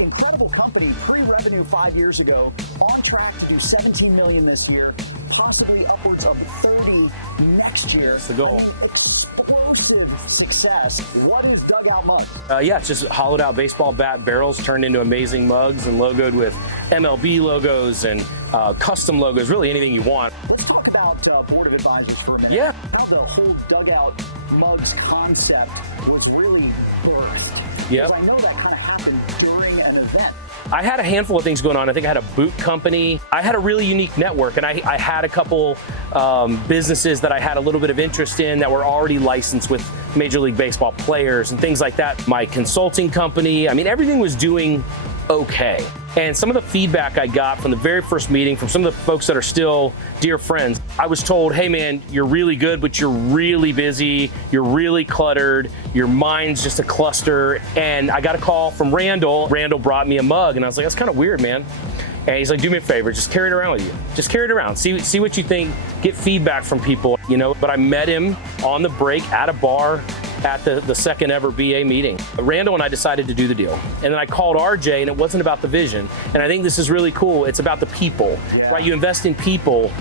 Incredible company, pre-revenue 5 years ago, on track to do 17 million this year, possibly upwards of 30 next year. That's the goal. Explosive success. What is Dugout Mugs? Yeah, it's just hollowed out baseball bat barrels turned into amazing mugs and logoed with MLB logos and custom logos, really anything you want. Let's talk about board of advisors for a minute. Yeah. How the whole Dugout Mugs concept was really birthed. Yep. Because I know that kind of happened during an event. I had a handful of things going on. I think I had a boot company. I had a really unique network, and I had a couple businesses that I had a little bit of interest in that were already licensed with Major League Baseball players and things like that. My consulting company, I mean, everything was doing okay. And some of the feedback I got from the very first meeting from some of the folks that are still dear friends, I was told, hey man, you're really good, but you're really busy, you're really cluttered, your mind's just a cluster. And I got a call from Randall. Randall brought me a mug, and I was like, that's kind of weird, man. And he's like, do me a favor, just carry it around with you. Just carry it around, see what you think, get feedback from people, you know. But I met him on the break at a bar at the second ever BA meeting. Randall and I decided to do the deal. And then I called RJ, and it wasn't about the vision. And I think this is really cool. It's about the people, right? You invest in people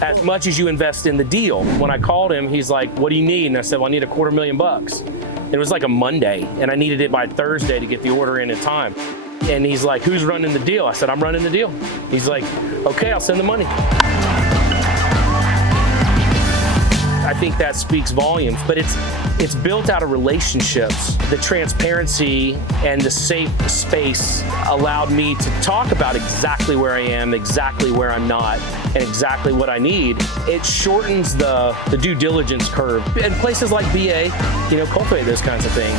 as much as you invest in the deal. When I called him, he's like, what do you need? And I said, well, I need $250,000. It was like a Monday, and I needed it by Thursday to get the order in time. And he's like, who's running the deal? I said, I'm running the deal. He's like, okay, I'll send the money. I think that speaks volumes, but it's built out of relationships. The transparency and the safe space allowed me to talk about exactly where I am, exactly where I'm not, and exactly what I need. It shortens the due diligence curve. And places like BA, you know, cultivate those kinds of things.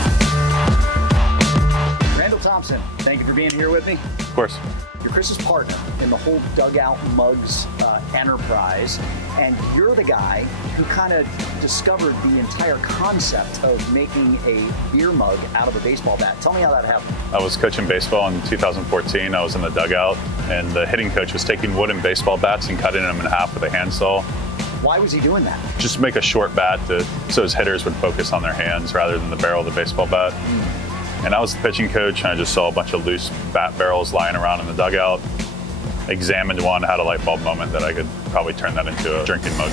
Randall Thompson, thank you for being here with me. Of course. You're Kris's partner in the whole Dugout Mugs enterprise, and you're the guy who kind of discovered the entire concept of making a beer mug out of a baseball bat. Tell me how that happened. I was coaching baseball in 2014. I was in the dugout, and the hitting coach was taking wooden baseball bats and cutting them in half with a handsaw. Why was he doing that? Just make a short bat so his hitters would focus on their hands rather than the barrel of the baseball bat. And I was the pitching coach, and I just saw a bunch of loose bat barrels lying around in the dugout. Examined one, had a light bulb moment that I could probably turn that into a drinking mug.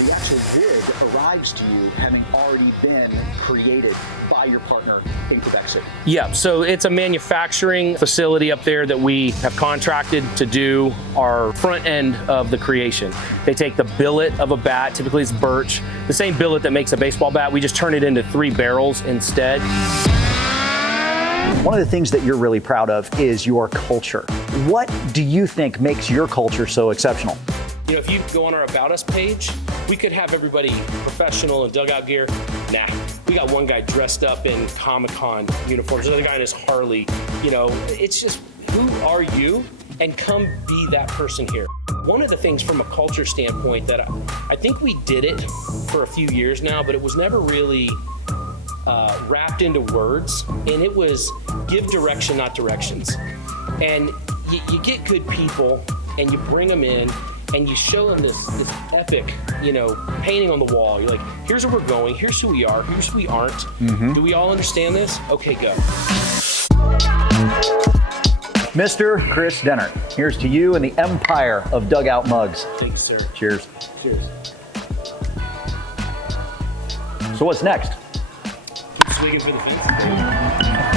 The actual bid arrives to you having already been created by your partner in Quebec City. Yeah, so it's a manufacturing facility up there that we have contracted to do our front end of the creation. They take the billet of a bat, typically it's birch, the same billet that makes a baseball bat, we just turn it into 3 barrels instead. One of the things that you're really proud of is your culture. What do you think makes your culture so exceptional? You know, if you go on our About Us page, we could have everybody professional and dugout gear. Nah, we got one guy dressed up in Comic-Con uniforms, another guy in his Harley. You know, it's just, who are you? And come be that person here. One of the things from a culture standpoint that I think we did it for a few years now, but it was never really wrapped into words, and it was give direction, not directions. And you get good people, and you bring them in, and you show them this epic, you know, painting on the wall. You're like, here's where we're going, here's who we are, here's who we aren't. Mm-hmm. Do we all understand this? Okay, go. Mr. Kris Denhert, here's to you and the empire of Dugout Mugs. Thank you, sir. Cheers. Cheers. So what's next? Keep swigging for the fence.